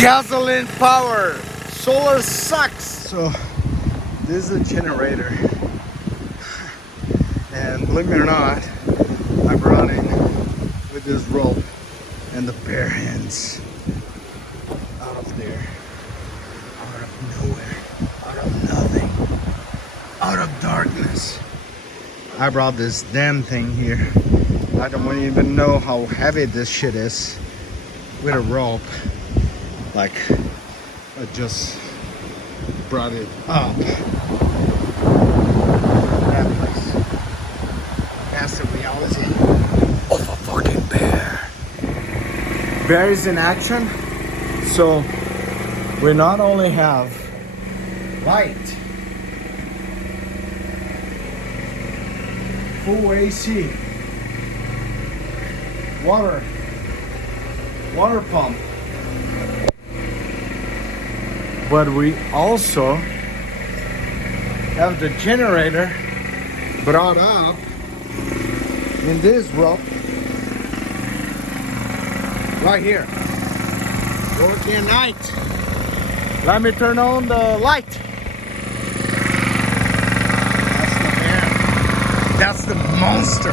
Gasoline power. Solar sucks. So this is a generator, and believe me or not, I'm running with this rope and the bare hands out of there, out of nowhere, out of nothing, out of darkness. I brought this damn thing here. I don't even know how heavy this shit is with a rope. Like, I just brought it up. That's the reality of a fucking bear. Bear is in action, so we not only have light, full AC, water pump, but we also have the generator brought up in this rope right here. Working at night. Let me turn on the light. That's the bear. That's the monster.